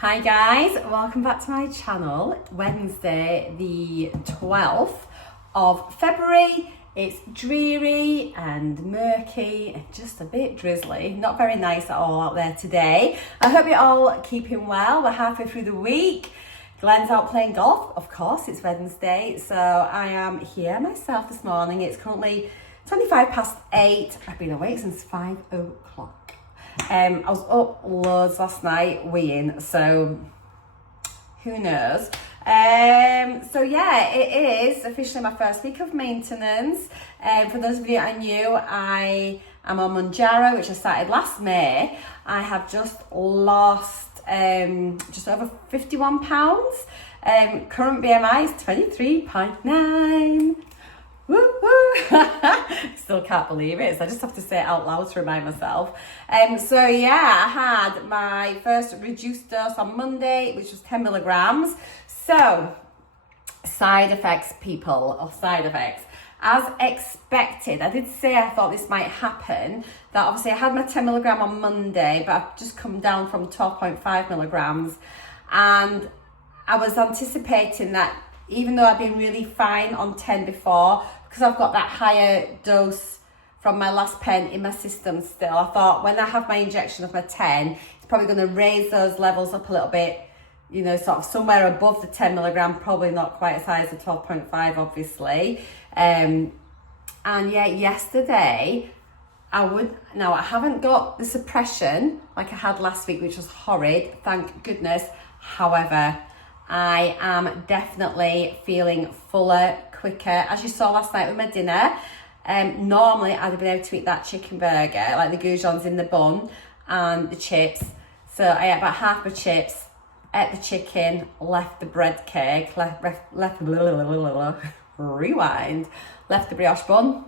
Hi guys, welcome back to my channel. Wednesday the 12th of February. It's dreary and murky and just a bit drizzly. Not very nice at all out there today. I hope you're all keeping well. We're halfway through the week. Glenn's out playing golf, of course, it's Wednesday. So I am here myself this morning. It's currently 8:25. I've been awake since 5 o'clock. I was up loads last night weeing, so who knows. So yeah, it is officially my first week of maintenance. For those of you I knew, I am on Mounjaro, which I started last May. I have just lost just over 51 pounds. Current BMI is 23.9. Woo woo! Still can't believe it, so I just have to say it out loud to remind myself. So yeah, I had my first reduced dose on Monday, which was 10 milligrams. So, side effects, people, or side effects. As expected, I did say I thought this might happen, that obviously I had my 10 milligram on Monday, but I've just come down from 12.5 milligrams. And I was anticipating that even though I've been really fine on 10 before, because I've got that higher dose from my last pen in my system still, I thought when I have my injection of my 10, it's probably going to raise those levels up a little bit, you know, sort of somewhere above the 10 milligram, probably not quite as high as the 12.5, obviously. And yeah, yesterday, now I haven't got the suppression like I had last week, which was horrid, thank goodness. However, I am definitely feeling fuller, quicker. As you saw last night with my dinner, normally I'd have been able to eat that chicken burger, like the goujons in the bun and the chips. So I ate about half the chips, ate the chicken, left the bread cake, left rewind, left the brioche bun.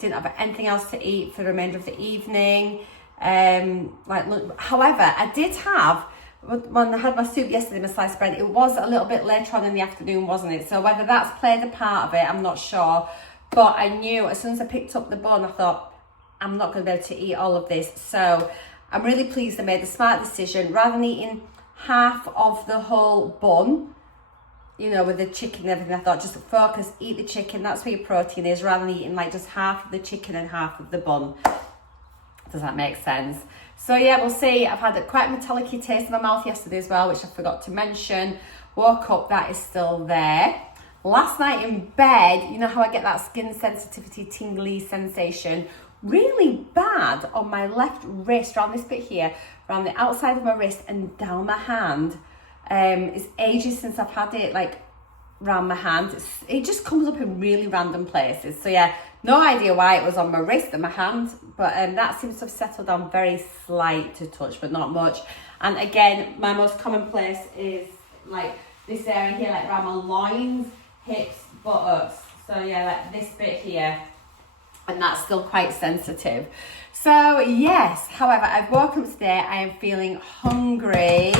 Didn't have anything else to eat for the remainder of the evening. However, I did have, when I had my soup yesterday, my sliced bread, it was a little bit later on in the afternoon, wasn't it? So whether that's played a part of it, I'm not sure. But I knew as soon as I picked up the bun, I thought, I'm not going to be able to eat all of this. So I'm really pleased I made the smart decision. Rather than eating half of the whole bun, you know, with the chicken and everything, I thought just focus, eat the chicken, that's where your protein is, rather than eating like just half of the chicken and half of the bun. Does that make sense? So yeah, we'll see. I've had quite a metallic taste in my mouth yesterday as well, which I forgot to mention. Woke up, that is still there. Last night in bed, you know how I get that skin sensitivity, tingly sensation, really bad on my left wrist, around this bit here, around the outside of my wrist and down my hand. It's ages since I've had it like around my hand. It just comes up in really random places. So yeah, no idea why it was on my wrist and my hand, but that seems to have settled down very slight to touch, but not much. And again, my most common place is like this area here, like around my loins, hips, buttocks. So yeah, like this bit here, and that's still quite sensitive. So yes, however, I've woken up today, I am feeling hungry.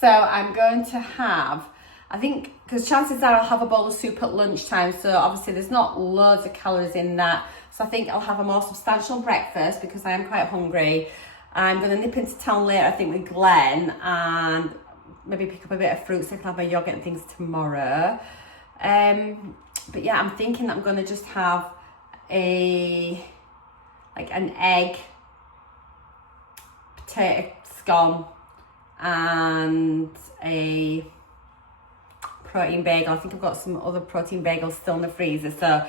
So I'm going to have, I think, because chances are I'll have a bowl of soup at lunchtime, so obviously there's not loads of calories in that. So I think I'll have a more substantial breakfast because I am quite hungry. I'm going to nip into town later, I think, with Glenn, and maybe pick up a bit of fruit so I can have my yogurt and things tomorrow. But yeah, I'm thinking that I'm going to just have an egg, potato scone, and a protein bagel. I think I've got some other protein bagels still in the freezer, so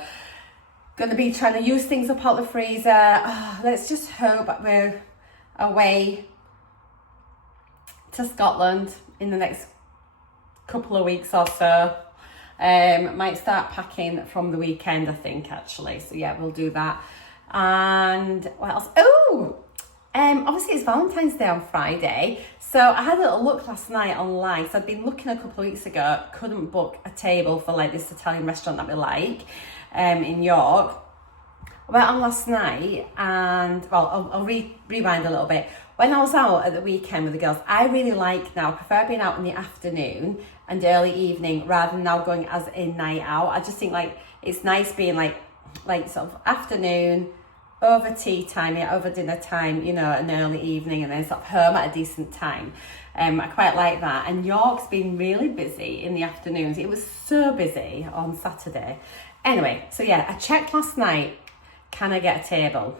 going to be trying to use things up out the freezer. Let's just hope we're away to Scotland in the next couple of weeks or so. Might start packing from the weekend, I think, actually. So yeah, we'll do that. And what else? Obviously it's Valentine's Day on Friday. So I had a little look last night online. So I'd been looking a couple of weeks ago, couldn't book a table for like this Italian restaurant that we like in York. I went on last night and, well, I'll rewind a little bit. When I was out at the weekend with the girls, I really prefer being out in the afternoon and early evening rather than now going as a night out. I just think like it's nice being like sort of afternoon, over tea time, yeah, over dinner time, you know, an early evening, and then sort of home at a decent time. I quite like that. And York's been really busy in the afternoons. It was so busy on Saturday. Anyway, so yeah, I checked last night, can I get a table?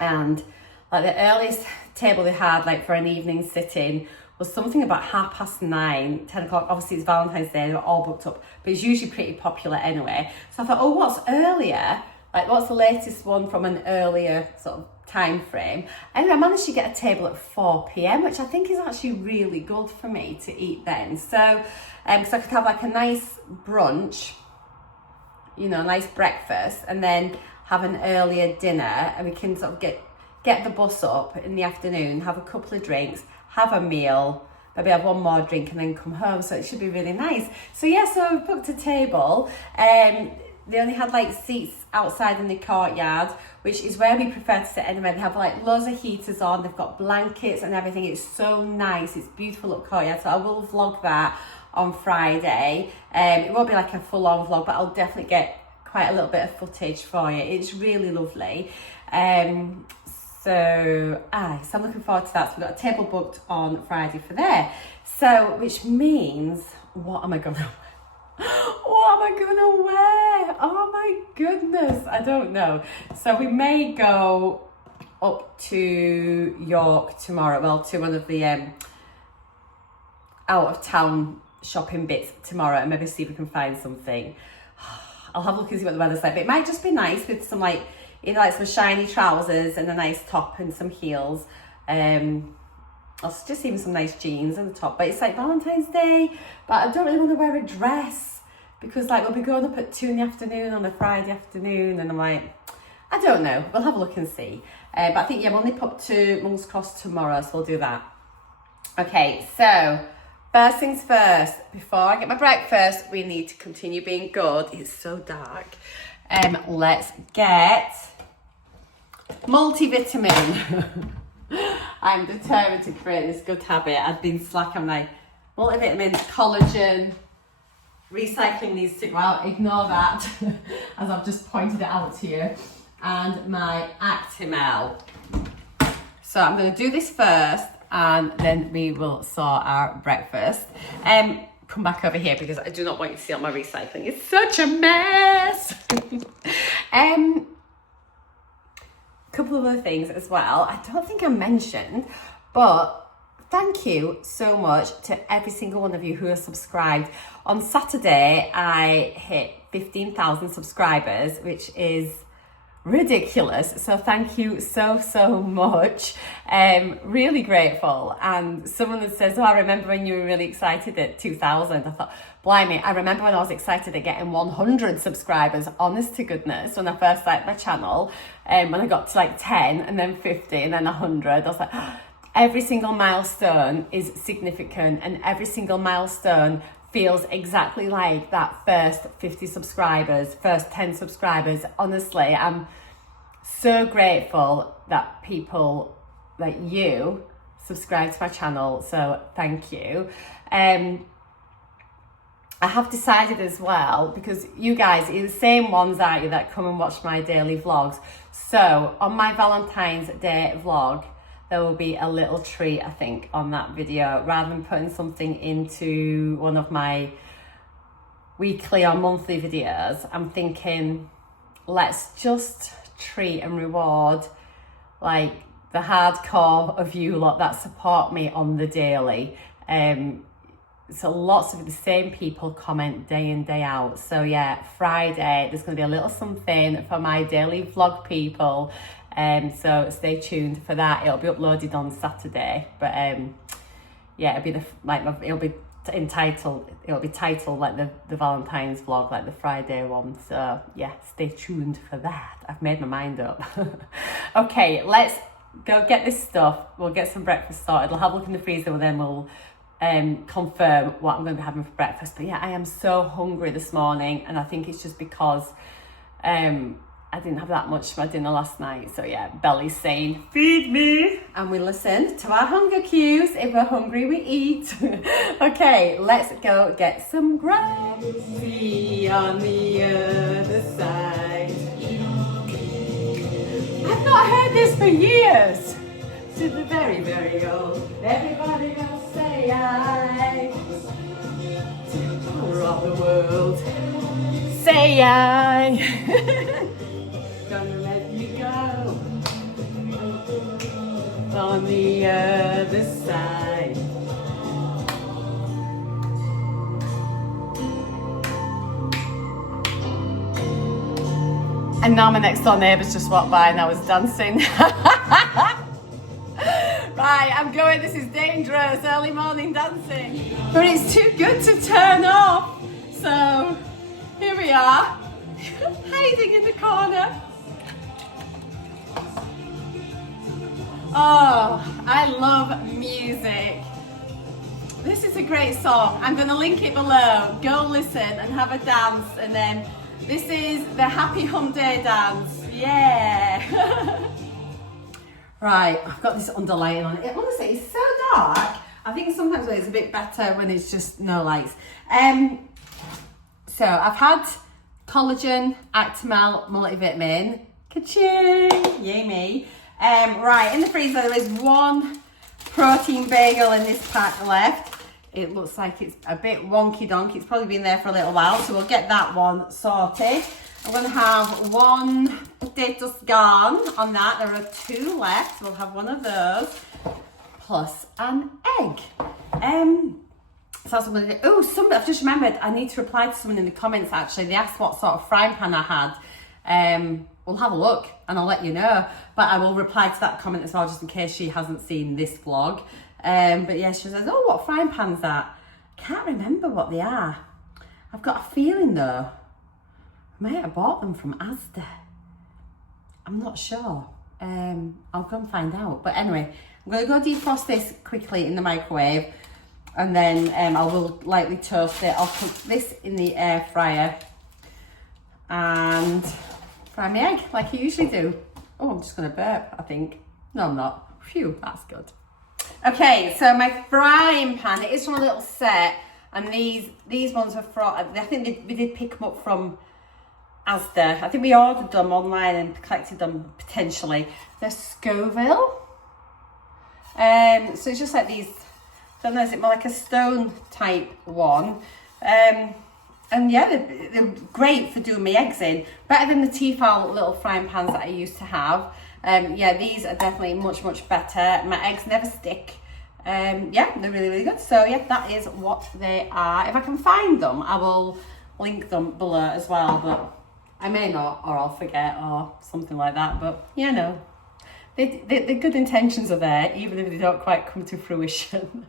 And like the earliest table they had, like for an evening sitting, was something about 9:30, 10 o'clock. Obviously it's Valentine's Day, they're all booked up, but it's usually pretty popular anyway. So I thought, oh, what's earlier? Like, what's the latest one from an earlier sort of time frame? Anyway, I managed to get a table at 4 p.m, which I think is actually really good for me to eat then. So, because I could have like a nice brunch, you know, a nice breakfast, and then have an earlier dinner, and we can sort of get the bus up in the afternoon, have a couple of drinks, have a meal, maybe have one more drink, and then come home. So it should be really nice. So yeah, so I booked a table. They only had like seats outside in the courtyard, which is where we prefer to sit anyway. They have like loads of heaters on, they've got blankets and everything. It's so nice, it's beautiful up courtyard. So I will vlog that on Friday. It won't be like a full-on vlog, but I'll definitely get quite a little bit of footage for you. It's really lovely. So I'm looking forward to that. So we've got a table booked on Friday for there. So, which means, what am I gonna wear? What am I gonna wear? Oh my goodness, I don't know. So we may go up to York tomorrow, well, to one of the out of town shopping bits tomorrow, and maybe see if we can find something. I'll have a look and see what the weather's like, but it might just be nice with some like, you know, like some shiny trousers and a nice top and some heels. I'll just even some nice jeans and the top, but it's like Valentine's Day, but I don't really want to wear a dress because like we'll be going up at 2 in the afternoon on a Friday afternoon, and I'm like, I don't know, we'll have a look and see. But I think, yeah, we'll nip up to Monk's Cross tomorrow, so we'll do that. Okay, so first things first, before I get my breakfast, we need to continue being good. It's so dark. Let's get multivitamin. I'm determined to create this good habit. I've been slack. I'm like, multivitamins, collagen, recycling needs to go out. Ignore that, as I've just pointed it out to you. And my Actimel. So I'm going to do this first, and then we will sort our breakfast. Come back over here because I do not want you to see all my recycling. It's such a mess. Couple of other things as well. I don't think I mentioned, but thank you so much to every single one of you who are subscribed. On Saturday, I hit 15,000 subscribers, which is ridiculous. So thank you so much. Really grateful. And someone that says, oh, I remember when you were really excited at 2,000. I thought, blimey, I remember when I was excited at getting 100 subscribers, honest to goodness, when I first started my channel. When I got to like 10 and then 50 and then 100, I was like, every single milestone is significant, and every single milestone feels exactly like that first 50 subscribers, first 10 subscribers. Honestly, I'm so grateful that people like you subscribe to my channel, so thank you. I have decided as well, because you guys are the same ones, aren't you, that come and watch my daily vlogs. So on my Valentine's Day vlog, there will be a little treat, I think, on that video. Rather than putting something into one of my weekly or monthly videos, I'm thinking, let's just treat and reward like the hardcore of you lot that support me on the daily. So lots of the same people comment day in, day out. So yeah, Friday, there's going to be a little something for my daily vlog people. So stay tuned for that. It'll be uploaded on Saturday. But yeah, it'll be titled like the Valentine's vlog, like the Friday one. So yeah, stay tuned for that. I've made my mind up. Okay, let's go get this stuff. We'll get some breakfast sorted. We'll have a look in the freezer, and then we'll confirm what I'm going to be having for breakfast. But yeah, I am so hungry this morning, and I think it's just because I didn't have that much for my dinner last night. So yeah, belly's saying, feed me. And we listen to our hunger cues. If we're hungry, we eat. Okay, let's go get some grub. See on the other side. I've not heard this for years. To the very, very old. Everybody else say I. To all the world. Say I. Gonna let you go. On the other side. And now my next door neighbours just walked by and I was dancing. Right, I'm going, this is dangerous, early morning dancing. But it's too good to turn off. So, here we are, hiding in the corner. Oh, I love music. This is a great song. I'm going to link it below. Go listen and have a dance. And then this is the Happy Hump Day dance. Yeah. Right, I've got this underlighting on it. Honestly, it's so dark. I think sometimes it's a bit better when it's just no lights. So I've had collagen, Actimel, multivitamin. Ka-ching! Yay me. Right, in the freezer there is one protein bagel in this pack left. It looks like it's a bit wonky donk. It's probably been there for a little while, so we'll get that one sorted. I'm going to have one potato scone on that. There are two left. We'll have one of those plus an egg. So that's what I'm going to do. Oh, somebody, I've just remembered, I need to reply to someone in the comments actually. They asked what sort of frying pan I had. We'll have a look and I'll let you know. But I will reply to that comment as well, just in case she hasn't seen this vlog. But yeah, she says, oh, what frying pan's that? Can't remember what they are. I've got a feeling though, I might have bought them from Asda. I'm not sure. I'll go and find out. But anyway, I'm going to go defrost this quickly in the microwave. And then I will lightly toast it. I'll cook this in the air fryer. And fry my egg like I usually do. Oh, I'm just going to burp, I think. No, I'm not. Phew, that's good. Okay, so my frying pan, it is from a little set. And these ones were from, I think we did pick them up from Asda. I think we ordered them online and collected them potentially. They're Scoville. So it's just like these, I don't know, is it more like a stone type one? And yeah, they're great for doing my eggs in. Better than the Tefal little frying pans that I used to have. Yeah, these are definitely much, much better. My eggs never stick. Yeah, they're really, really good. So yeah, that is what they are. If I can find them, I will link them below as well. But I may not, or I'll forget, or something like that. But you know, the good intentions are there, even if they don't quite come to fruition.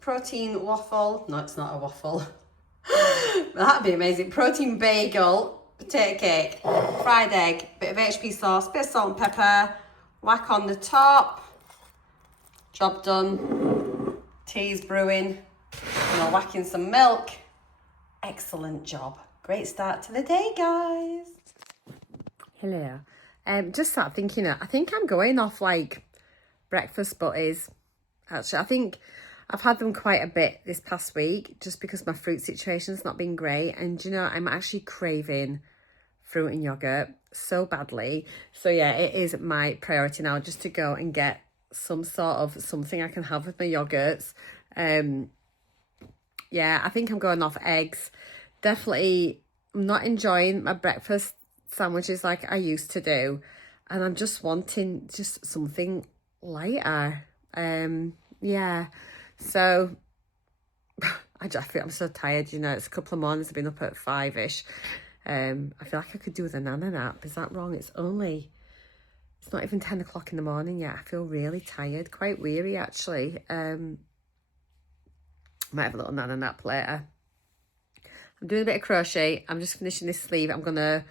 Protein waffle, no, it's not a waffle. That'd be amazing. Protein bagel, potato cake, fried egg, bit of HP sauce, bit of salt and pepper, whack on the top. Job done. Tea's brewing. And whack in some milk. Excellent job. Great start to the day, guys. Hello. Just start thinking, I think I'm going off like breakfast butties. Actually, I think I've had them quite a bit this past week just because my fruit situation's not been great. And you know, I'm actually craving fruit and yogurt so badly. So yeah, it is my priority now just to go and get some sort of something I can have with my yogurts. Yeah, I think I'm going off eggs. Definitely, I'm not enjoying my breakfast sandwiches like I used to do. And I'm just wanting just something lighter. Yeah. So I feel I'm so tired, you know. It's a couple of mornings, I've been up at 5ish. I feel like I could do with a nana nap. Is that wrong? It's not even 10 o'clock in the morning yet. I feel really tired, quite weary actually. Might have a little nana nap later. I'm doing a bit of crochet. I'm just finishing this sleeve. I'm gonna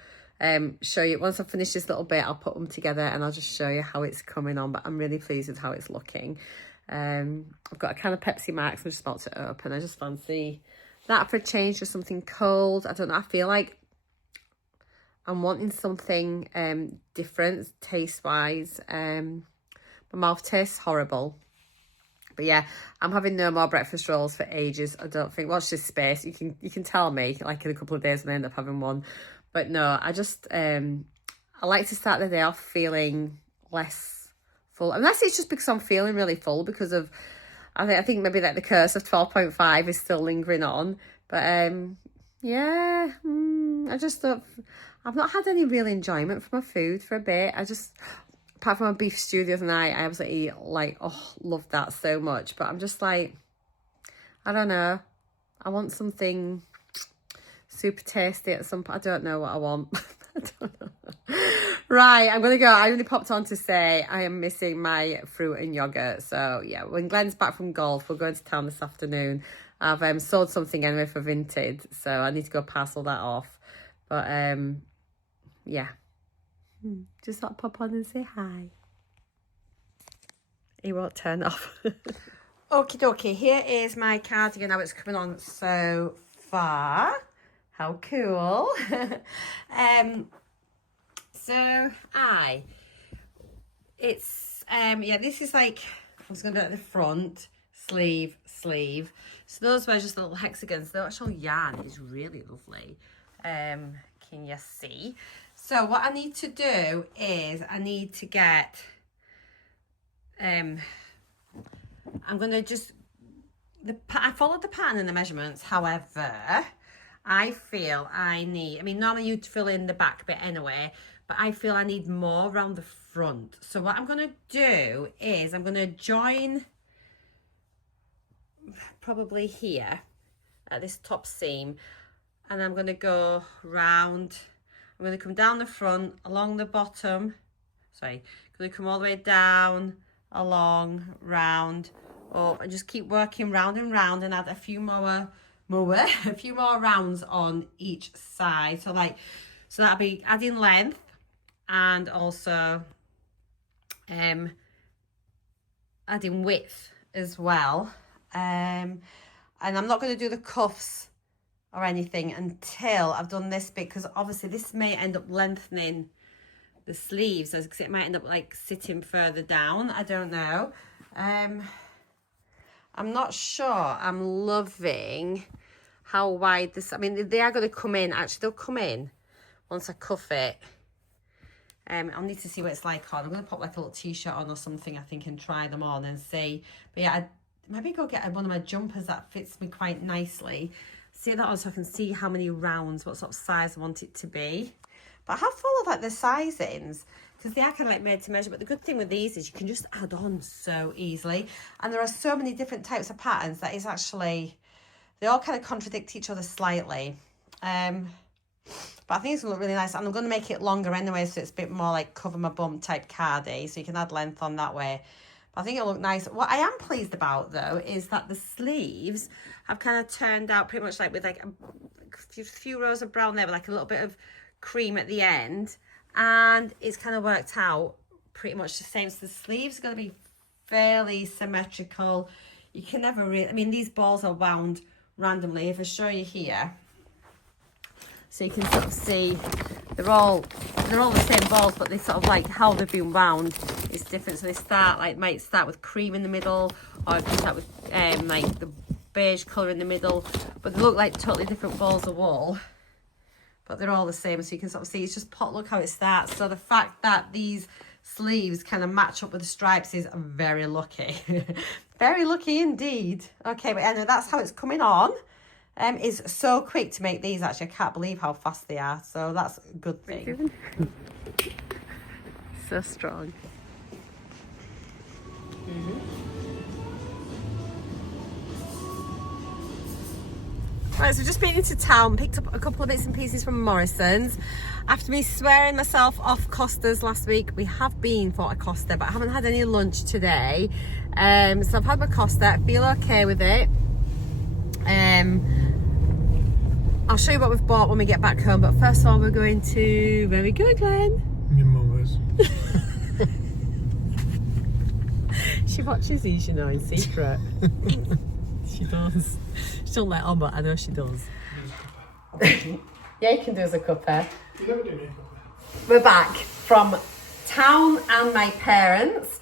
show you, once I finish this little bit, I'll put them together and I'll just show you how it's coming on, but I'm really pleased with how it's looking. I've got a can of Pepsi Max, I'm just about to open. I just fancy that for a change, just something cold. I don't know, I feel like I'm wanting something different taste-wise. My mouth tastes horrible. But yeah, I'm having no more breakfast rolls for ages. I don't think. Watch this space. You can tell me like in a couple of days when I end up having one. But no, I just I like to start the day off feeling less full. Unless it's just because I'm feeling really full because of I think maybe that the curse of 12.5 is still lingering on. But yeah, I just thought I've not had any real enjoyment from my food for a bit. Apart from my beef stew the other night, I absolutely loved that so much. But I'm just like, I don't know. I want something super tasty at some point. I don't know what I want. I don't know. Right, I'm going to go. I only popped on to say I am missing my fruit and yogurt. So yeah, when Glenn's back from golf, we're going to town this afternoon. I've sold something anyway for Vinted, so I need to go parcel that off. But yeah. Just thought I'd pop on and say hi. He won't turn off. Okie dokie, here is my cardigan. Now it's coming on so far. How cool. This is like, I was going to do it at the front, sleeve. So those were just little hexagons. The actual yarn is really lovely. Can you see? So what I need to do is I need to get, I'm going to just, I followed the pattern and the measurements. However, I feel I need, normally you'd fill in the back bit anyway, but I feel I need more around the front. So what I'm going to do is I'm going to join probably here at this top seam, and I'm going to go round. I'm going to come down the front, along the bottom. Sorry, I'm going to come all the way down, along, round, up, and just keep working round and round, and add a few more rounds on each side. So that'll be adding length and also adding width as well. And I'm not going to do the cuffs or anything until I've done this bit, because obviously this may end up lengthening the sleeves, because it might end up like sitting further down. I don't know. I'm not sure I'm loving how wide this, they are going to come in, actually they'll come in once I cuff it. I'll need to see what it's like on. I'm going to pop like a little t-shirt on or something, I think, and try them on and see. But yeah, maybe go get one of my jumpers that fits me quite nicely. See that on so I can see how many rounds, what sort of size I want it to be. But I have followed like the sizings, because they are kind of like made to measure. But the good thing with these is you can just add on so easily. And there are so many different types of patterns that is actually, they all kind of contradict each other slightly. But I think it's going to look really nice. And I'm going to make it longer anyway, so it's a bit more like cover my bum type cardi. So you can add length on that way. But I think it'll look nice. What I am pleased about though is that the sleeves have kind of turned out pretty much like with like a few rows of brown there, with like a little bit of cream at the end. And it's kind of worked out pretty much the same. So the sleeves are going to be fairly symmetrical. You can never really, these balls are wound randomly. If I show you here, so you can sort of see they're all the same balls, but they sort of like how they've been wound is different. So they might start with cream in the middle, or if you start with like the beige colour in the middle, but they look like totally different balls of wool, but they're all the same. So you can sort of see, it's just look how it starts. So the fact that these sleeves kind of match up with the stripes is very lucky. Very lucky indeed. Okay, but anyway, that's how it's coming on. It's so quick to make these, actually. I can't believe how fast they are. So that's a good thing. So strong. Right, so just been into town, picked up a couple of bits and pieces from Morrison's. After me swearing myself off Costa's last week, we have been for a Costa, but I haven't had any lunch today. So I've had my Costa, I feel okay with it. I'll show you what we've bought when we get back home, but first of all, we're going to, where we go, Glenn? Your mother's. She watches these, you know, in secret. She does. She don't let on, but I know she does. Yeah, you can do us a cuppa. You never do me a cuppa. We're back from town and my parents.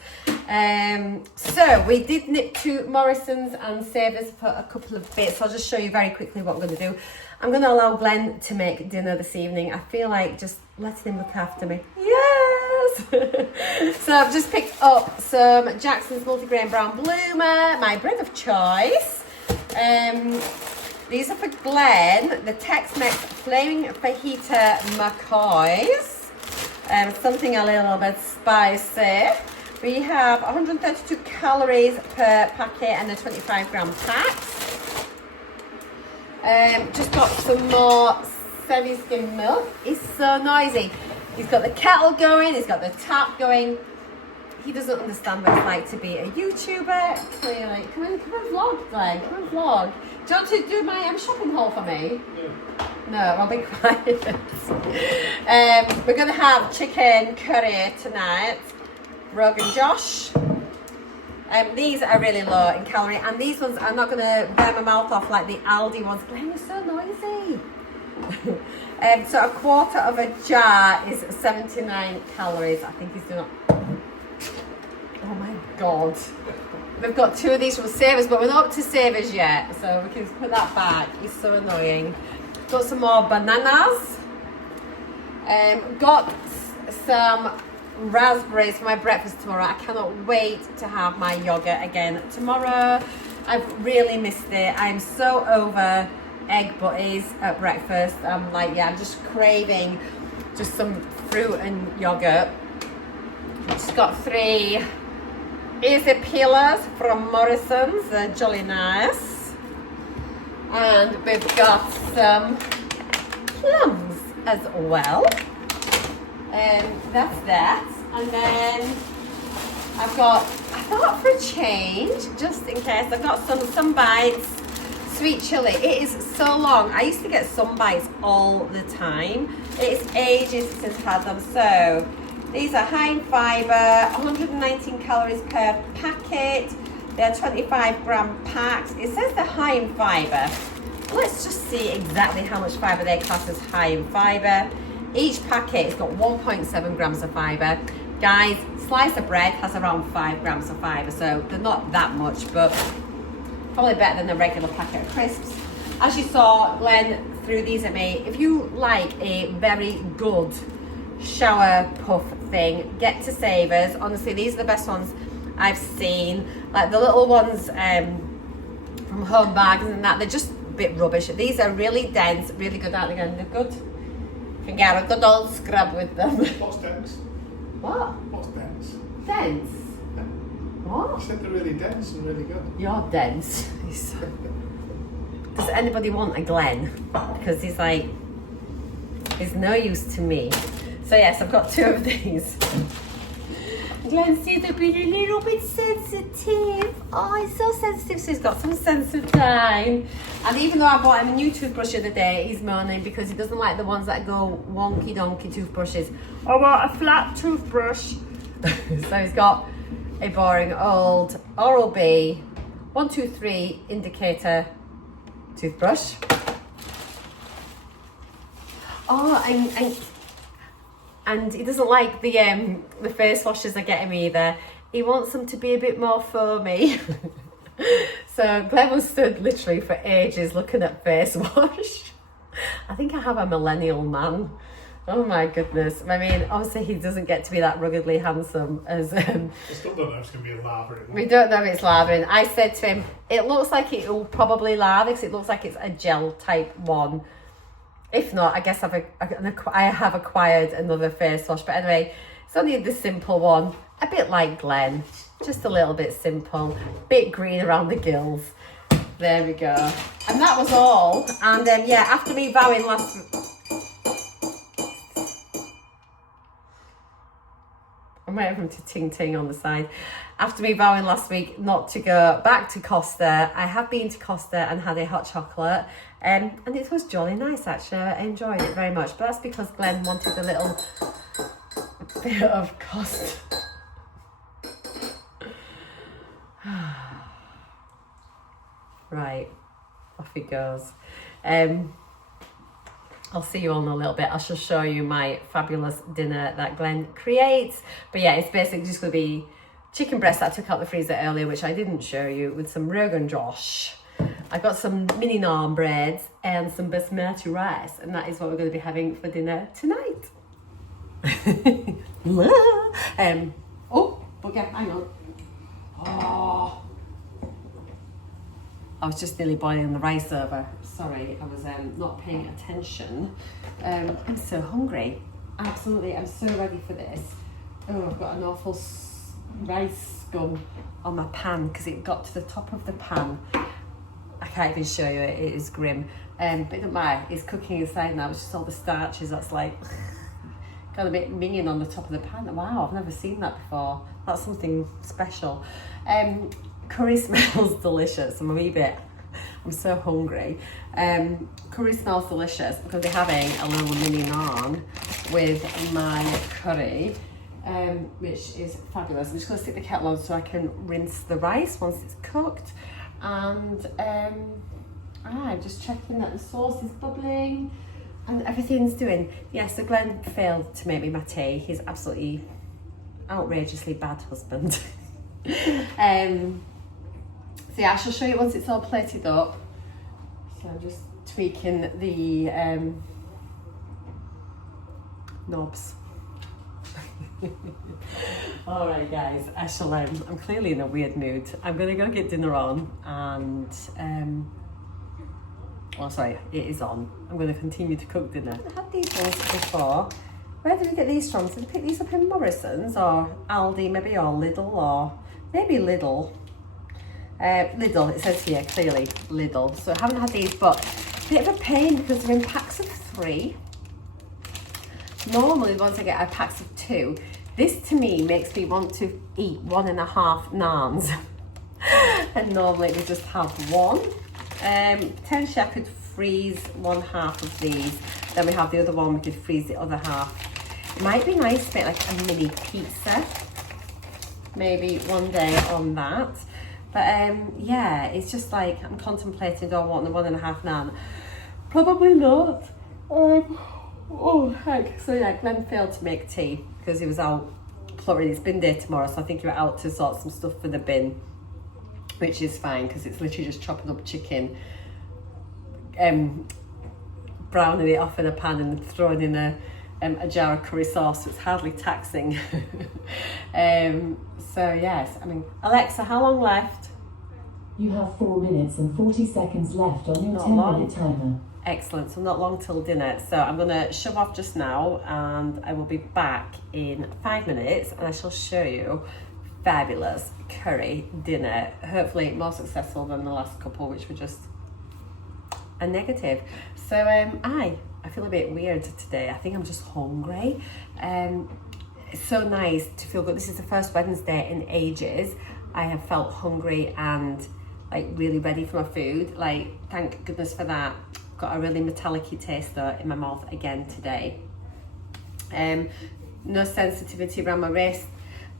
So we did nip to Morrison's and Savers for a couple of bits. I'll just show you very quickly what we're going to do. I'm going to allow Glenn to make dinner this evening. I feel like just letting him look after me. Yes! So I've just picked up some Jackson's multigrain brown bloomer, my bread of choice. These are for Glenn, the Tex-Mex Flaming Fajita McCoys. Something a little bit spicy. We have 132 calories per packet and a 25 gram packs. Just got some more semi-skim milk. It's so noisy. He's got the kettle going, he's got the tap going. He doesn't understand what it's like to be a YouTuber, clearly. Come on vlog, Glenn, come on vlog. Do you want to do my shopping haul for me? Yeah. No, I'll be quiet. We're going to have chicken curry tonight. Rogan Josh. These are really low in calorie, and these ones I'm not going to burn my mouth off like the Aldi ones. Glenn, you're so noisy. So a quarter of a jar is 79 calories. I think he's doing it. Oh my god. We've got two of these from Savers, but we're not up to Savers yet, so we can put that back. He's so annoying. Got some more bananas. Got some raspberries for my breakfast tomorrow. I cannot wait to have my yogurt again tomorrow. I've really missed it. I'm so over egg butties at breakfast. I'm like, yeah, I'm just craving just some fruit and yogurt. Just got 3 easy peelers from Morrison's. They're jolly nice. And we've got some plums as well. That's that. And then I thought for a change, just in case, I've got some bites, sweet chili. It is so long. I used to get some bites all the time. It's ages since I've had them. So these are high in fibre, 119 calories per packet. They're 25 gram packs. It says they're high in fibre. Let's just see exactly how much fibre they class as high in fibre. Each packet has got 1.7 grams of fibre. Guys, slice of bread has around 5 grams of fibre, so they're not that much, but probably better than a regular packet of crisps. As you saw, Glenn threw these at me. If you like a very good shower puff thing, get to Savers. Honestly, these are the best ones I've seen. Like the little ones from Home Bags and that, they're just a bit rubbish. These are really dense, really good, aren't they? They're good. You can get a good old scrub with them. What's dense? What? What's dense? Dense? Yeah. What? I said they're really dense and really good. You're dense. Does anybody want a Glenn? Because he's like, he's no use to me. So yes, I've got 2 of these. Glenn said they've been a little bit sensitive. Oh, he's so sensitive, so he's got some sensitive time. And even though I bought him a new toothbrush the other day, he's moaning because he doesn't like the ones that go wonky donkey toothbrushes. I want a flat toothbrush. So he's got a boring old Oral-B 123 indicator toothbrush. Oh, and he doesn't like the face washes I get him either. He wants them to be a bit more foamy. So Glenn was stood literally for ages looking at face wash. I think I have a millennial man. Oh my goodness. I mean, obviously he doesn't get to be that ruggedly handsome as... We still don't know if it's going to be a lather. We don't know if it's lathering. I said to him, it looks like it will probably lather because it looks like it's a gel type one. If not, I guess I have acquired another face wash. But anyway, it's only the simple one. A bit like Glenn. Just a little bit simple. Bit green around the gills. There we go. And that was all. And yeah, after me vowing last... I'm waiting for him to ting-ting on the side. After me vowing last week not to go back to Costa, I have been to Costa and had a hot chocolate. And it was jolly nice, actually. I enjoyed it very much. But that's because Glenn wanted a little bit of Costa. Right, off he goes. I'll see you all in a little bit. I shall show you my fabulous dinner that Glenn creates. But yeah, it's basically just going to be chicken breast that I took out the freezer earlier, which I didn't show you, with some Rogan Josh. I've got some mini naan breads and some basmati rice, and that is what we're going to be having for dinner tonight. But yeah, hang on. Oh, I was just nearly boiling the rice over. Sorry, I was not paying attention. I'm so hungry. Absolutely, I'm so ready for this. Oh, I've got an awful rice scum on my pan because it got to the top of the pan. I can't even show you it, it is grim. But it doesn't matter, it's cooking inside now. It's just all the starches that's like got a bit minging on the top of the pan. Wow, I've never seen that before. That's something special. Curry smells delicious. I'm so hungry. Curry smells delicious. I'm going to be having a little mini naan with my curry, which is fabulous. I'm just going to stick the kettle on so I can rinse the rice once it's cooked. And I'm just checking that the sauce is bubbling and everything's doing. Yeah, so Glenn failed to make me my tea. He's absolutely outrageously bad husband. So yeah, I shall show you once it's all plated up. So I'm just tweaking the knobs. All right, guys, I shall. I'm clearly in a weird mood. I'm gonna go get dinner on, and well, sorry, it is on. I'm gonna continue to cook dinner. I had these ones before. Where did we get these from? Did we pick these up in Morrison's or Aldi, maybe, or Lidl, or maybe Lidl? Lidl, it says here clearly Lidl. So I haven't had these, but a bit of a pain because they're in packs of 3. Normally the ones I get are packs of 2. This to me makes me want to eat 1.5 naans. And normally we just have 1. Potentially I could freeze 1/2 of these. Then we have the other one, we could freeze the other half. It might be nice to make like a mini pizza. Maybe one day on that. But yeah, it's just like I'm contemplating, do I want the 1.5 naan? Probably not. Oh heck. So yeah, Glenn failed to make tea because he was out plotting his bin day tomorrow, so I think he went out to sort some stuff for the bin, which is fine because it's literally just chopping up chicken, browning it off in a pan and throwing in a jar of curry sauce, so it's hardly taxing. So yes, I mean, Alexa, how long left? You have 4 minutes and 40 seconds left on your 10-minute timer. Excellent, so not long till dinner. So I'm gonna shove off just now and I will be back in 5 minutes and I shall show you fabulous curry dinner. Hopefully more successful than the last couple, which were just a negative. So I feel a bit weird today. I think I'm just hungry. It's so nice to feel good. This is the first Wednesday in ages I have felt hungry and like really ready for my food. Like, thank goodness for that. Got a really metallic-y taste though in my mouth again today. No sensitivity around my wrist,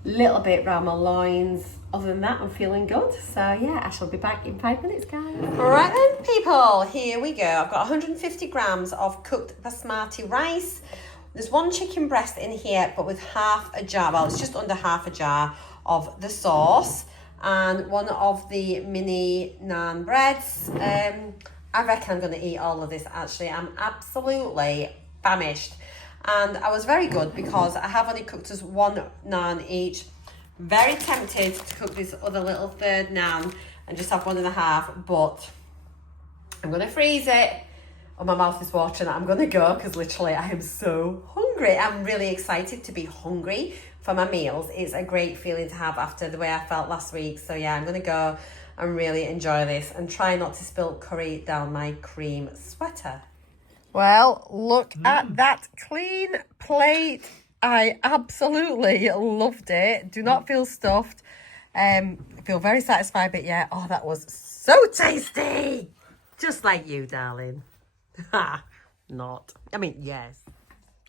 little bit around my loins. Other than that, I'm feeling good. So yeah, I shall be back in 5 minutes, guys. All right then, people, here we go. I've got 150 grams of cooked basmati rice. There's 1 chicken breast in here, but with half a jar, well, it's just under half a jar of the sauce, and 1 of the mini naan breads. I reckon I'm going to eat all of this, actually. I'm absolutely famished. And I was very good because I have only cooked us 1 naan each. Very tempted to cook this other little 3rd naan and just have 1.5, but I'm going to freeze it. Oh, my mouth is watering. I'm going to go because literally I am so hungry. I'm really excited to be hungry for my meals. It's a great feeling to have after the way I felt last week. So yeah, I'm going to go and really enjoy this and try not to spill curry down my cream sweater. Well, look at that clean plate. I absolutely loved it. Do not feel stuffed. Feel very satisfied, but yeah, oh, that was so tasty. Just like you, darling. Ha, not. I mean, yes.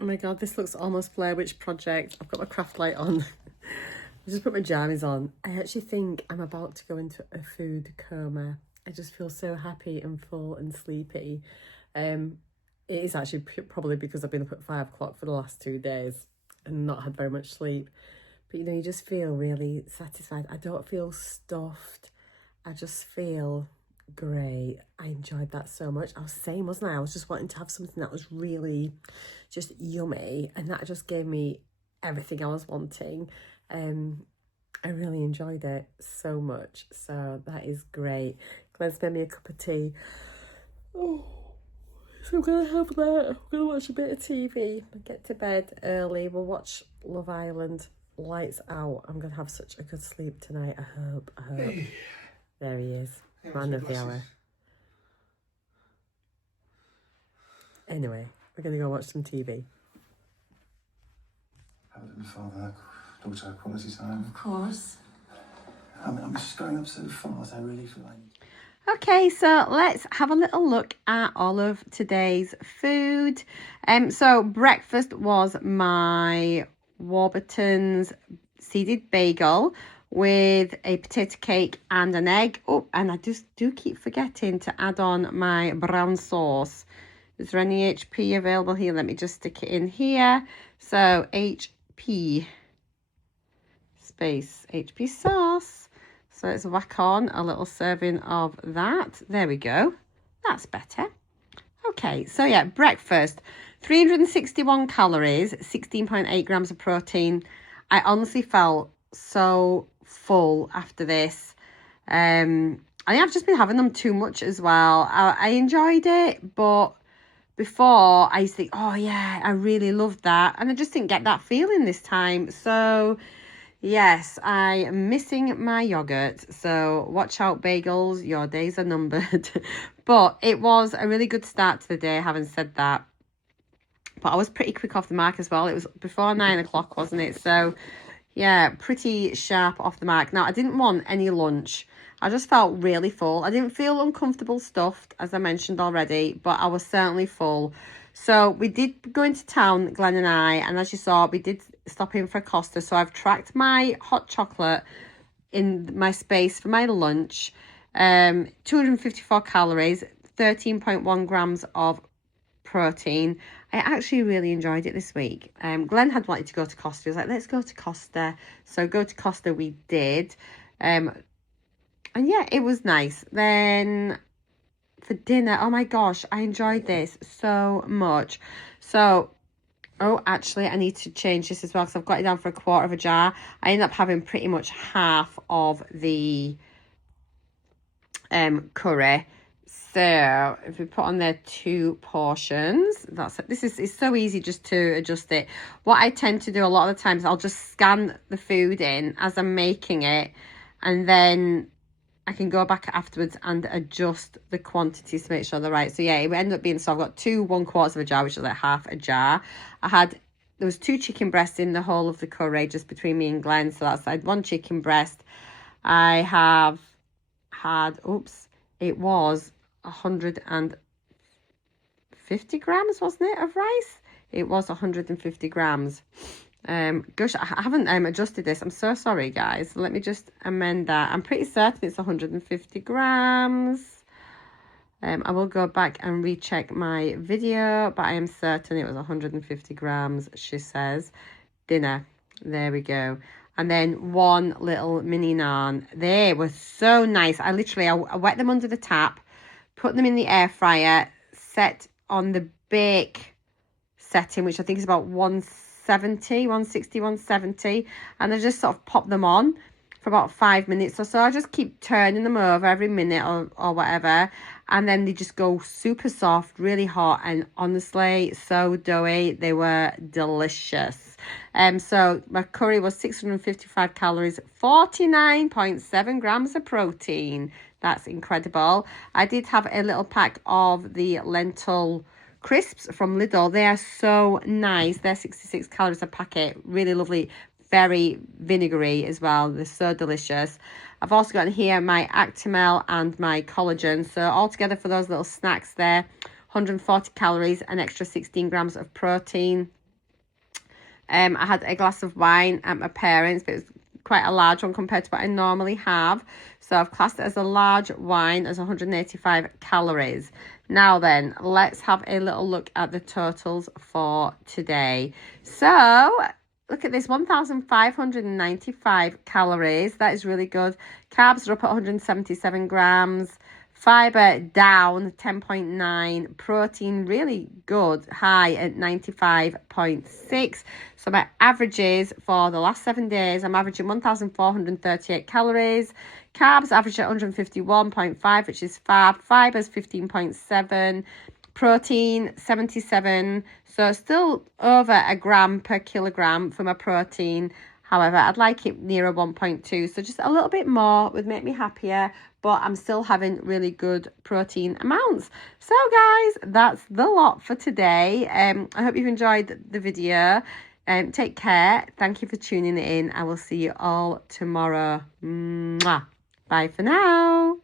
Oh my God, this looks almost Blair Witch Project. I've got my craft light on. I just put my jammies on. I actually think I'm about to go into a food coma. I just feel so happy and full and sleepy. It is actually probably because I've been up at 5 o'clock for the last 2 days and not had very much sleep. But, you know, you just feel really satisfied. I don't feel stuffed. I just feel great. I enjoyed that so much. I was saying, wasn't I? I was just wanting to have something that was really just yummy. And that just gave me everything I was wanting. I really enjoyed it so much. So that is great. Glenn's made me a cup of tea. Oh. So I'm going to have that. I'm going to watch a bit of TV and get to bed early. We'll watch Love Island. Lights out. I'm going to have such a good sleep tonight. I hope. Hey. There he is. Man of the hour. Anyway, we're going to go watch some TV. Have a little father, daughter quality time. Of course. I'm just going up so fast. I really feel like... Okay, so let's have a little look at all of today's food. So breakfast was my Warburton's seeded bagel with a potato cake and an egg. Oh, and I just do keep forgetting to add on my brown sauce. Is there any HP available here? Let me just stick it in here. So HP space HP sauce. So let's whack on a little serving of that. There we go. That's better. Okay, so yeah, breakfast. 361 calories, 16.8 grams of protein. I honestly felt so full after this. I think I've just been having them too much as well. I enjoyed it, but before I used to think, oh yeah, I really loved that. And I just didn't get that feeling this time. So yes, I am missing my yogurt. So watch out, bagels, your days are numbered. But it was a really good start to the day, having said that. But I was pretty quick off the mark as well. It was before 9 o'clock, wasn't it? So yeah, pretty sharp off the mark. Now, I didn't want any lunch. I just felt really full. I didn't feel uncomfortable stuffed, as I mentioned already, but I was certainly full. So we did go into town, Glenn and I, and as you saw, we did stop in for Costa. So I've tracked my hot chocolate in my space for my lunch. 254 calories, 13.1 grams of protein. I actually really enjoyed it this week. Glenn had wanted to go to Costa. He was like, let's go to Costa. So go to Costa we did. And yeah, it was nice. Then for dinner, oh my gosh, I enjoyed this so much. So, oh, actually, I need to change this as well because I've got it down for 1/4 of a jar. I ended up having pretty much half of the curry. So if we put on there 2 portions, that's it. This is so easy just to adjust it. What I tend to do a lot of the times, I'll just scan the food in as I'm making it, and then I can go back afterwards and adjust the quantities to make sure they're right. So yeah, it ended up being, so I've got 2 1/4 of a jar, which is like half a jar. There was 2 chicken breasts in the whole of the curry, just between me and Glenn. So that's like 1 chicken breast. I have had, it was 150 grams, wasn't it, of rice? It was 150 grams. Gosh, I haven't adjusted this. I'm so sorry, guys. Let me just amend that. I'm pretty certain it's 150 grams. I will go back and recheck my video, but I am certain it was 150 grams, she says. Dinner. There we go. And then 1 little mini naan. They were so nice. I wet them under the tap, put them in the air fryer, set on the bake setting, which I think is about 170, and I just sort of pop them on for about 5 minutes or so. I just keep turning them over every minute or whatever, and then they just go super soft, really hot, and honestly so doughy. They were delicious. So my curry was 655 calories, 49.7 grams of protein. That's incredible. I did have a little pack of the lentil crisps from Lidl. They are so nice. They're 66 calories a packet. Really lovely. Very vinegary as well. They're so delicious. I've also got in here my Actimel and my collagen. So altogether for those little snacks there, 140 calories, an extra 16 grams of protein. I had a glass of wine at my parents', but it was quite a large one compared to what I normally have. So I've classed it as a large wine as 185 calories. Now then, let's have a little look at the totals for today. So look at this, 1,595 calories. That is really good. Carbs are up at 177 grams. Fiber down 10.9. Protein really good, high at 95.6. So my averages for the last 7 days, I'm averaging 1,438 calories. Carbs average at 151.5, which is fab. Fibers 15.7. Protein 77. So still over a gram per kilogram for my protein. However, I'd like it nearer 1.2. So just a little bit more would make me happier. But I'm still having really good protein amounts. So guys, that's the lot for today. I hope you've enjoyed the video. Take care. Thank you for tuning in. I will see you all tomorrow. Mwah. Bye for now.